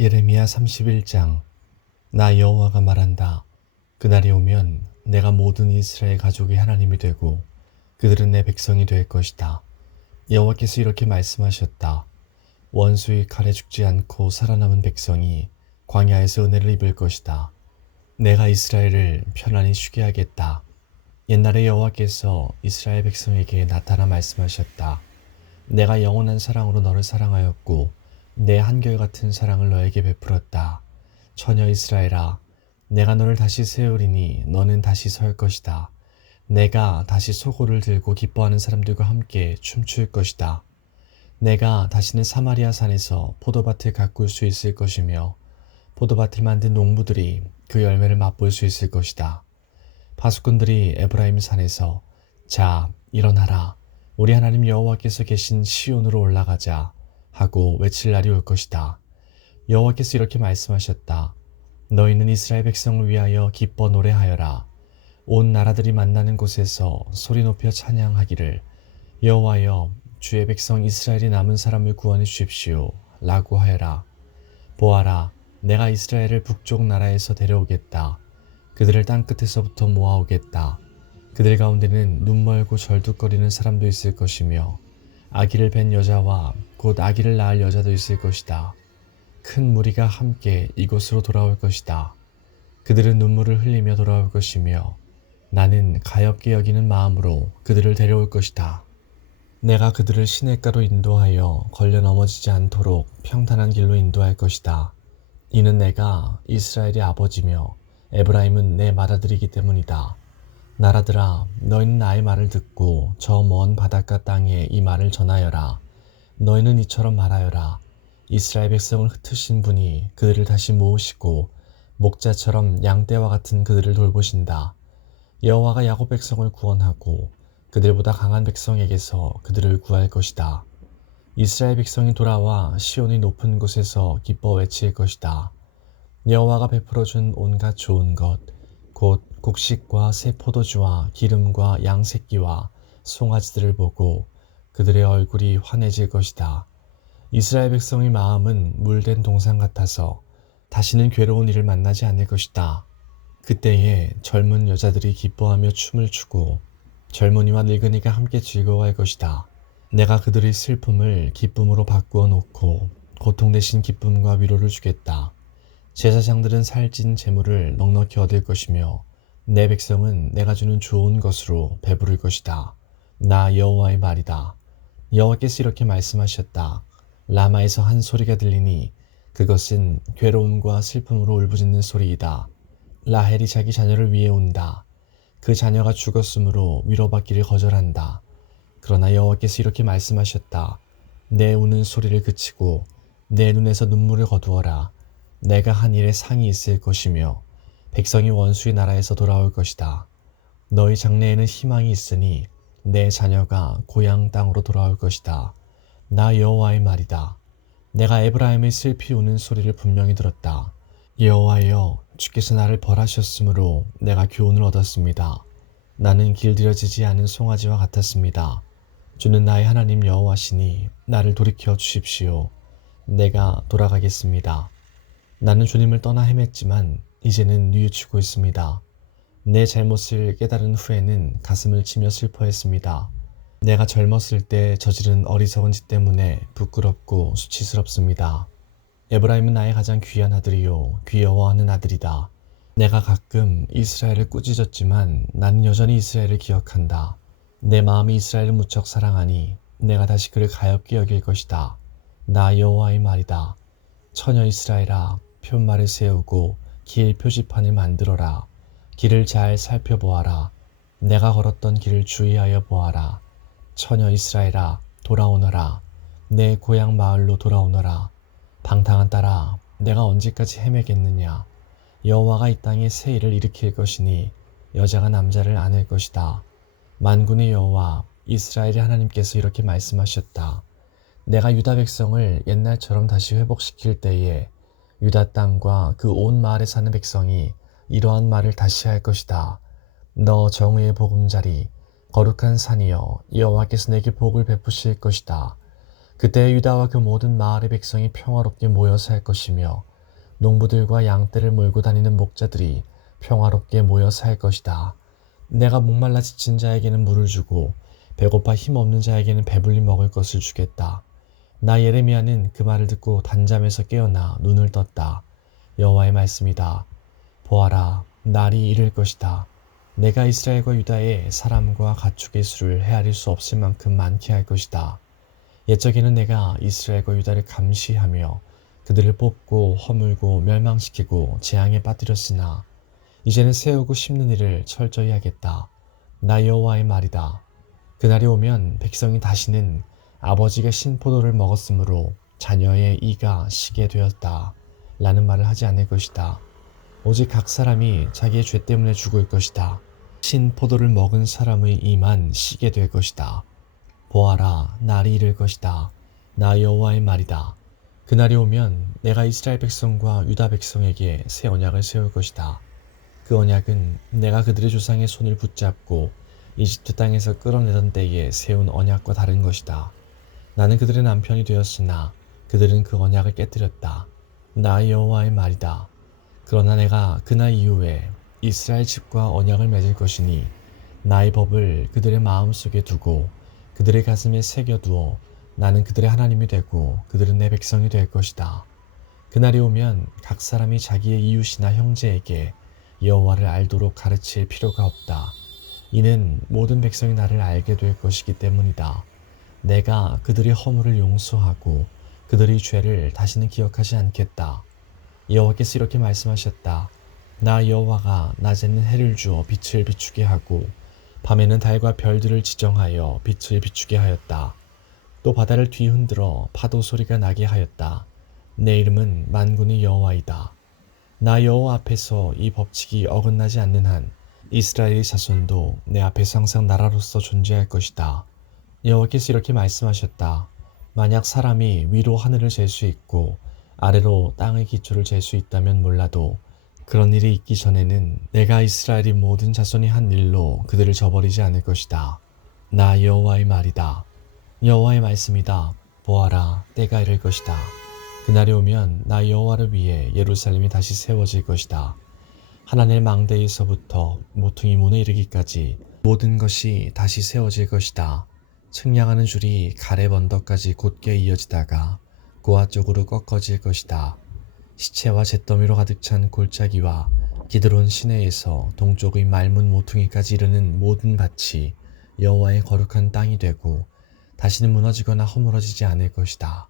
예레미야 31장. 나 여호와가 말한다. 그날이 오면 내가 모든 이스라엘 가족의 하나님이 되고 그들은 내 백성이 될 것이다. 여호와께서 이렇게 말씀하셨다. 원수의 칼에 죽지 않고 살아남은 백성이 광야에서 은혜를 입을 것이다. 내가 이스라엘을 편안히 쉬게 하겠다. 옛날에 여호와께서 이스라엘 백성에게 나타나 말씀하셨다. 내가 영원한 사랑으로 너를 사랑하였고 내 한결같은 사랑을 너에게 베풀었다. 처녀 이스라엘아, 내가 너를 다시 세우리니 너는 다시 설 것이다. 내가 다시 소고를 들고 기뻐하는 사람들과 함께 춤출 것이다. 내가 다시는 사마리아 산에서 포도밭을 가꿀 수 있을 것이며 포도밭을 만든 농부들이 그 열매를 맛볼 수 있을 것이다. 파수꾼들이 에브라임 산에서 자, 일어나라. 우리 하나님 여호와께서 계신 시온으로 올라가자 하고 외칠 날이 올 것이다. 여호와께서 이렇게 말씀하셨다. 너희는 이스라엘 백성을 위하여 기뻐 노래하여라. 온 나라들이 만나는 곳에서 소리 높여 찬양하기를 여호와여 주의 백성 이스라엘이 남은 사람을 구원해 주십시오 라고 하여라. 보아라, 내가 이스라엘을 북쪽 나라에서 데려오겠다. 그들을 땅끝에서부터 모아오겠다. 그들 가운데는 눈멀고 절뚝거리는 사람도 있을 것이며 아기를 뵌 여자와 곧 아기를 낳을 여자도 있을 것이다. 큰 무리가 함께 이곳으로 돌아올 것이다. 그들은 눈물을 흘리며 돌아올 것이며 나는 가엾게 여기는 마음으로 그들을 데려올 것이다. 내가 그들을 시냇가로 인도하여 걸려 넘어지지 않도록 평탄한 길로 인도할 것이다. 이는 내가 이스라엘의 아버지며 에브라임은 내 맏아들이기 때문이다. 나라들아, 너희는 나의 말을 듣고 저 먼 바닷가 땅에 이 말을 전하여라. 너희는 이처럼 말하여라. 이스라엘 백성을 흩으신 분이 그들을 다시 모으시고 목자처럼 양떼와 같은 그들을 돌보신다. 여호와가 야곱 백성을 구원하고 그들보다 강한 백성에게서 그들을 구할 것이다. 이스라엘 백성이 돌아와 시온의 높은 곳에서 기뻐 외칠 것이다. 여호와가 베풀어준 온갖 좋은 것, 곧 곡식과 새 포도주와 기름과 양 새끼와 송아지들을 보고 그들의 얼굴이 환해질 것이다. 이스라엘 백성의 마음은 물된 동산 같아서 다시는 괴로운 일을 만나지 않을 것이다. 그때에 젊은 여자들이 기뻐하며 춤을 추고 젊은이와 늙은이가 함께 즐거워할 것이다. 내가 그들의 슬픔을 기쁨으로 바꾸어 놓고 고통 대신 기쁨과 위로를 주겠다. 제사장들은 살찐 재물을 넉넉히 얻을 것이며 내 백성은 내가 주는 좋은 것으로 배부를 것이다. 나 여호와의 말이다. 여호와께서 이렇게 말씀하셨다. 라마에서 한 소리가 들리니 그것은 괴로움과 슬픔으로 울부짖는 소리이다. 라헬이 자기 자녀를 위해 운다. 그 자녀가 죽었으므로 위로받기를 거절한다. 그러나 여호와께서 이렇게 말씀하셨다. 내 우는 소리를 그치고 내 눈에서 눈물을 거두어라. 내가 한 일에 상이 있을 것이며 백성이 원수의 나라에서 돌아올 것이다. 너희 장래에는 희망이 있으니 내 자녀가 고향 땅으로 돌아올 것이다. 나 여호와의 말이다. 내가 에브라임의 슬피 우는 소리를 분명히 들었다. 여호와여, 주께서 나를 벌하셨으므로 내가 교훈을 얻었습니다. 나는 길들여지지 않은 송아지와 같았습니다. 주는 나의 하나님 여호와시니 나를 돌이켜 주십시오. 내가 돌아가겠습니다. 나는 주님을 떠나 헤맸지만 이제는 뉘우치고 있습니다. 내 잘못을 깨달은 후에는 가슴을 치며 슬퍼했습니다. 내가 젊었을 때 저지른 어리석은 짓 때문에 부끄럽고 수치스럽습니다. 에브라임은 나의 가장 귀한 아들이요 귀여워하는 아들이다. 내가 가끔 이스라엘을 꾸짖었지만 나는 여전히 이스라엘을 기억한다. 내 마음이 이스라엘을 무척 사랑하니 내가 다시 그를 가엾게 여길 것이다. 나 여호와의 말이다. 처녀 이스라엘아, 편말을 세우고 길 표지판을 만들어라. 길을 잘 살펴보아라. 내가 걸었던 길을 주의하여 보아라. 처녀 이스라엘아, 돌아오너라. 내 고향 마을로 돌아오너라. 방탕한 딸아, 내가 언제까지 헤매겠느냐. 여호와가 이 땅에 새 일을 일으킬 것이니 여자가 남자를 안을 것이다. 만군의 여호와 이스라엘의 하나님께서 이렇게 말씀하셨다. 내가 유다 백성을 옛날처럼 다시 회복시킬 때에 유다 땅과 그 온 마을에 사는 백성이 이러한 말을 다시 할 것이다. 너 정의의 보금자리, 거룩한 산이여, 여호와께서 내게 복을 베푸실 것이다. 그때 유다와 그 모든 마을의 백성이 평화롭게 모여 살 것이며 농부들과 양떼를 몰고 다니는 목자들이 평화롭게 모여 살 것이다. 내가 목말라 지친 자에게는 물을 주고 배고파 힘없는 자에게는 배불리 먹을 것을 주겠다. 나 예레미야는 그 말을 듣고 단잠에서 깨어나 눈을 떴다. 여호와의 말씀이다. 보아라, 날이 이를 것이다. 내가 이스라엘과 유다의 사람과 가축의 수를 헤아릴 수 없을 만큼 많게 할 것이다. 옛적에는 내가 이스라엘과 유다를 감시하며 그들을 뽑고 허물고 멸망시키고 재앙에 빠뜨렸으나 이제는 세우고 심는 일을 철저히 하겠다. 나 여호와의 말이다. 그날이 오면 백성이 다시는 아버지가 신포도를 먹었으므로 자녀의 이가 시게 되었다 라는 말을 하지 않을 것이다. 오직 각 사람이 자기의 죄 때문에 죽을 것이다. 신포도를 먹은 사람의 이만 시게 될 것이다. 보아라, 날이 이를 것이다. 나 여호와의 말이다. 그날이 오면 내가 이스라엘 백성과 유다 백성에게 새 언약을 세울 것이다. 그 언약은 내가 그들의 조상의 손을 붙잡고 이집트 땅에서 끌어내던 때에 세운 언약과 다른 것이다. 나는 그들의 남편이 되었으나 그들은 그 언약을 깨뜨렸다. 나 여호와의 말이다. 그러나 내가 그날 이후에 이스라엘 집과 언약을 맺을 것이니 나의 법을 그들의 마음속에 두고 그들의 가슴에 새겨두어 나는 그들의 하나님이 되고 그들은 내 백성이 될 것이다. 그날이 오면 각 사람이 자기의 이웃이나 형제에게 여호와를 알도록 가르칠 필요가 없다. 이는 모든 백성이 나를 알게 될 것이기 때문이다. 내가 그들의 허물을 용서하고 그들의 죄를 다시는 기억하지 않겠다. 여호와께서 이렇게 말씀하셨다. 나 여호와가 낮에는 해를 주어 빛을 비추게 하고 밤에는 달과 별들을 지정하여 빛을 비추게 하였다. 또 바다를 뒤흔들어 파도 소리가 나게 하였다. 내 이름은 만군의 여호와이다. 나 여호와 앞에서 이 법칙이 어긋나지 않는 한 이스라엘의 자손도 내 앞에서 항상 나라로서 존재할 것이다. 여호와께서 이렇게 말씀하셨다. 만약 사람이 위로 하늘을 잴 수 있고 아래로 땅의 기초를 잴 수 있다면 몰라도 그런 일이 있기 전에는 내가 이스라엘의 모든 자손이 한 일로 그들을 저버리지 않을 것이다. 나 여호와의 말이다. 여호와의 말씀이다. 보아라, 때가 이를 것이다. 그날이 오면 나 여호와를 위해 예루살렘이 다시 세워질 것이다. 하나님의 망대에서부터 모퉁이 문에 이르기까지 모든 것이 다시 세워질 것이다. 측량하는 줄이 가렙 언덕까지 곧게 이어지다가 고아 쪽으로 꺾어질 것이다. 시체와 잿더미로 가득 찬 골짜기와 기드론 시내에서 동쪽의 맑은 모퉁이까지 이르는 모든 밭이 여호와의 거룩한 땅이 되고 다시는 무너지거나 허물어지지 않을 것이다.